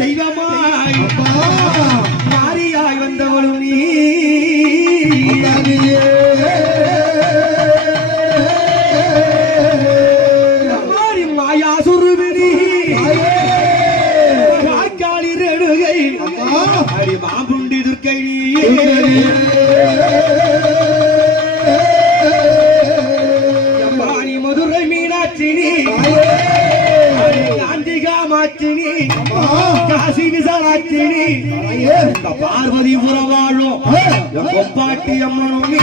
தெய்வமாய் மாரியாய் வந்தவளும் நீ மாயா சுருவினி வாக்காளி ரெடுகை அடி மாம்புண்டி துர்க்கை மதுரை மீனாட்சினி காஞ்சிகாமாட்சினி காசி விசாலாட்சினி பார்வதி புறவாழும் கொப்பாட்டி அம்மனும்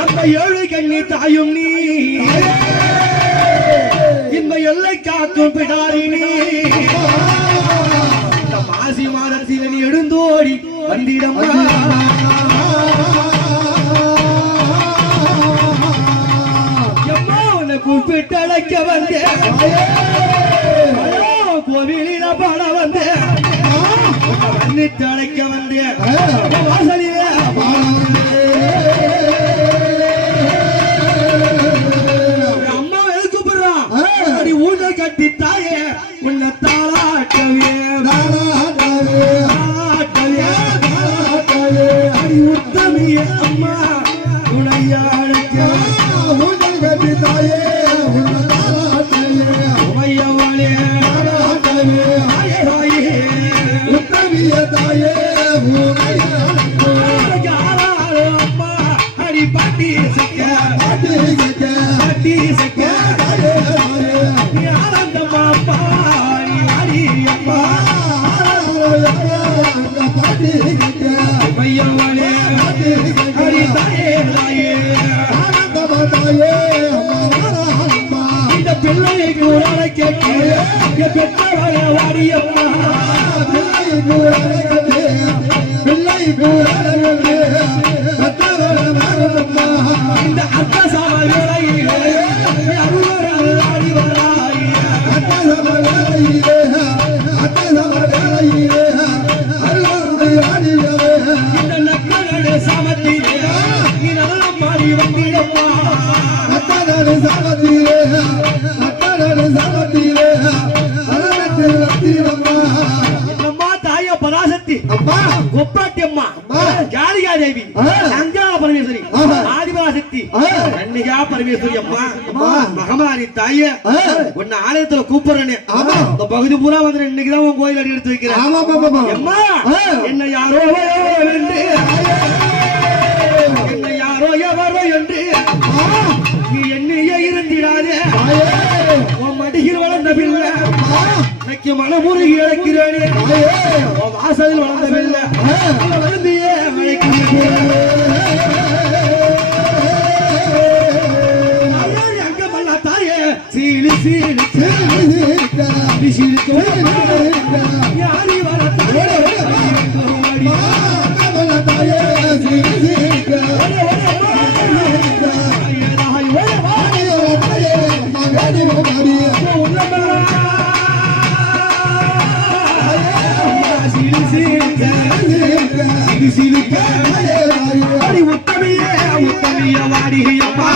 அந்த ஏழு கண்ணி தாயும் நீ இந்த எல்லை காக்கும் பிடாரினி இந்த மாசி மாதத்தில் நீ எழுந்தோடி வந்திடம்மா கூப்பிட்டழைக்க வந்தேன் கோவிலில பாட வந்தேன் மன்னித்து அழைக்க வந்தேன் வாசலிலே அம்மா எது கூப்பிடுறான் அடி ஊட்ட கட்டி தாயே உன்னை தாளாட்டவே அடி உத்தமிய அம்மா உனையாழைக்க ஊட்டல் கட்டி தாயே பிள்ளைக்கு உடலை கேட்டு பெற்றவள வாடியம்மா பிள்ளைக்கு இந்த அத்த சமையலையிலே ஆடி வராயிலே இந்த நக்கனடு சாமத்திலே நீ நல்ல மாறி வந்திடம்மா சாமத்திலே பராசக்தி அம்மா கொப்பாட்டி அம்மா காளிகா தேவி அங்காள பரமேஸ்வரி ஆதிபராசக்தி கன்னிகா பரமேஸ்வரி அம்மா மகமாரி தாயே உன்னை ஆலயத்துல கூப்பிடுறேன்னு இந்த பகுதி பூரா வந்து இன்னைக்குதான் உன் கோயில் அடி எடுத்து வைக்கிறேன் அம்மா என்ன யாரோ என்று என்ன யாரோ எவரோ என்று நீ என்னையே இருந்திடாதே உன் மடியில் வளர்ந்த பிள்ளை இன்னைக்கு மனமுருகி அழைக்கிறேனே வாசலில் வளர்ந்த பிள்ளை வளர்ந்தியே அழைக்கிறேன் அங்க பண்ண தாயே சீலி சீலி யாரி வர தாயே உத்தமிய வாடியம்மா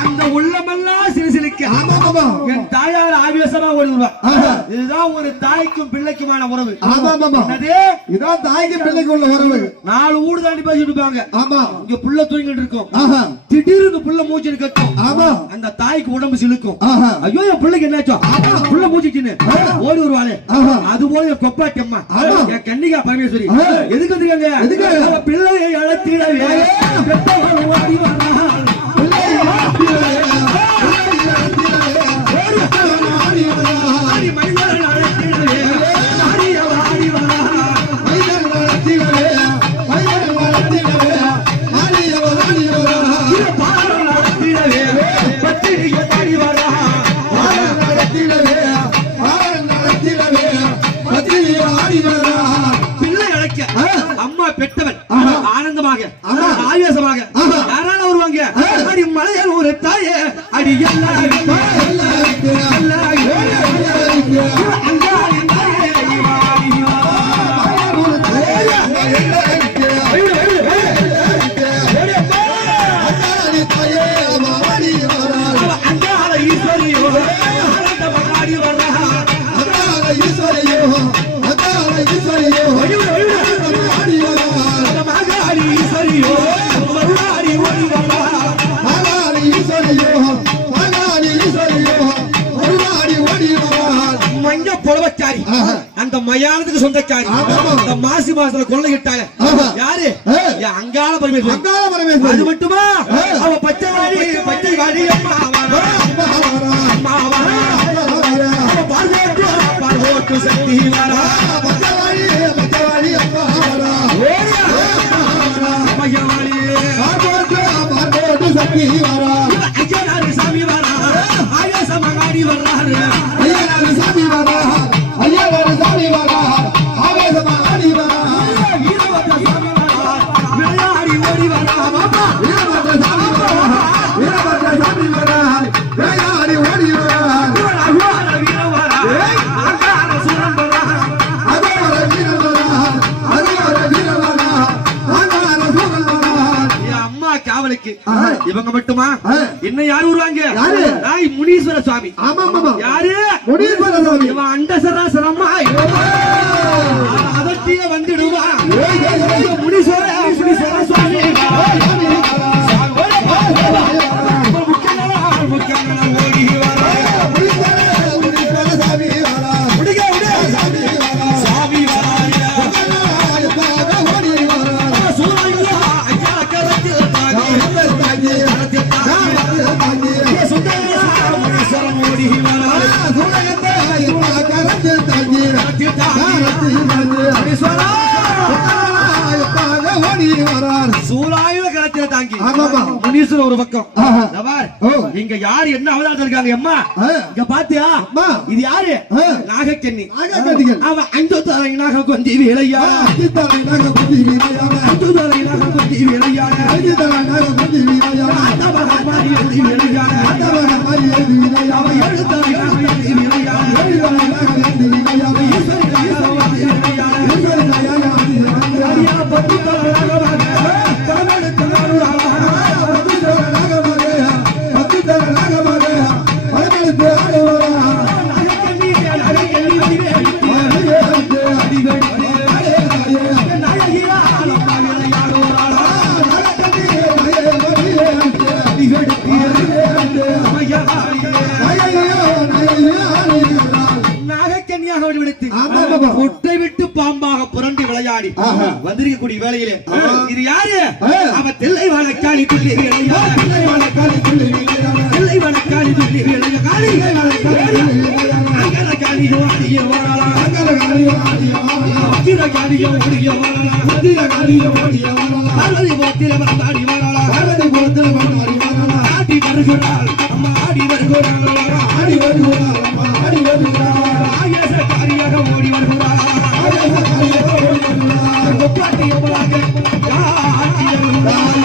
அந்த உள்ளமெல்லாம் சிறுசிலுக்கு என் தாயார் ஆவேசமா ஓடுவா இதுதான் ஒரு தாய்க்கும் பிள்ளைக்குமான உறவு இதான் தாய்க்கும் பிள்ளைக்கு உள்ள உறவு 4 ஊடு தாண்டி பேசிட்டு இருப்பாங்க ஆமா இங்க புள்ள தூங்கிட்டு இருக்கும் திடீர்னு புள்ள மூச்சு கட்டும் ஆமா அந்த தாய்க்கு உடம்பு சிலுக்கும் ஐயோ என் பிள்ளைக்கு என்னாச்சோ புள்ள மூச்சுன்னு ஓடி வருவாளே அது போல கொப்பாட்டி அம்மா என் கன்னிகா பரமேஸ்வரி எதுக்கு வந்துருக்காங்க பிள்ளையை அழைத்திடவே ஓடி வராள் பிள்ளை அழைக்க அம்மா பெற்றவன் உற்சாகமாக ஆவேசமாக யாரால வருவாங்க அடி மலையால் ஒரு தாயே அடி அந்த மயானத்துக்கு சொந்தக்காரி அந்த மாசி மாசத்துல கொள்ளையிட்டாங்க யாரு அங்காள பரமேஸ்வரி அது மட்டுமா அவ பச்சை வாடி பார்வோட்டு சக்தி வாரா சக்தி வாரா ஐயா சாமி வாரா ஆயாச மகாடி வர்றாரு ஐயா சாமி வாரா ஐயா சாமி வாரா ஆவேச மகாடி வாரா வீரபத்ர சாமி வாரா விளையாடி ஓடி வாரா பாப்பா வீரபத்ர சாமி வாரா விளையாடி ஓடி வாரா வீர வாரா ஆகார சூரன் வாரா அதோர வீர வாரா அதோர வீர வாரா ஆகார சூரன் வாரா அம்மா காவலுக்கு இவங்க மட்டுமா என்ன யாரு வருவாங்க நாய் முனீஸ்வர சுவாமி யாரு முனீஸ்வர சுவாமி இவன் அண்டசராசரம்மா அதட்டிய வந்துடுவா முனீஸ்வர சுவாமி ஓடி வர சாமி சூலாயுத களத்தில தாங்கி முனீஸ்வரர் ஒரு பக்கம் இங்க யாரு என்ன அவதாரத்தில் இருக்காங்க அம்மா இங்க பாத்தியா இது யாரு நாகக்கண்ணி அவன் அஞ்சு தலை நாக கொந்தி வேலையா அஞ்சு தலை நாக கொந்தி வேலையா அஞ்சு தலை நாக கொந்தி வேலையா அஞ்சு தலை நாக கொந்தி வேலையா அந்தவர மாரி எழுதி வேலையா அந்தவர மாரி எழுதி வேலையா அவன் ஏழு தலை நாக எழுதி வேலையா ஏழு தலை நாக எழுதி வேலையா ஈஸ்வரி வேலையா ஈஸ்வரி வேலையா பத்து தலை நாக கொட்டை விட்டு பாம்பாக புரண்டு விளையாடி வந்திருக்கக்கூடிய வேளையிலே இது யாரு அவ தில்லை வழக்காளி துள்ளி தில்லை வழக்காளி துள்ளி தில்லை வழக்காளி துள்ளி காளி அங்கல காளியோ ஆடியோ அங்கல காளியோ ஆடியோ அகில காளியோ ஓடியோ அகில காளியோ ஓடியோ பார்வதி போத்திர வந்தாடி வரலா பார்வதி போத்திர வந்தாடி வரலா ஆடி வருகிறாள் அம்மா ஆடி வருகிறாள் ஆடி வருகிறாள் அம்மா ஆடி வருகிறாள் ஆயச காரியாக ஓடி வருகிறாள் ஆயச காரியாக ஓடி வருகிறாள் கொப்பாட்டி எவ்வளவு காட்டியருந்தாள்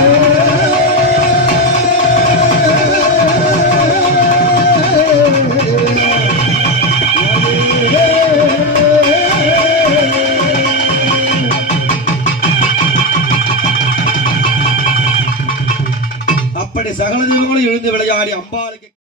அப்படி சகல தெய்வங்களும் எழுந்து விளையாடி அம்பாளுக்கு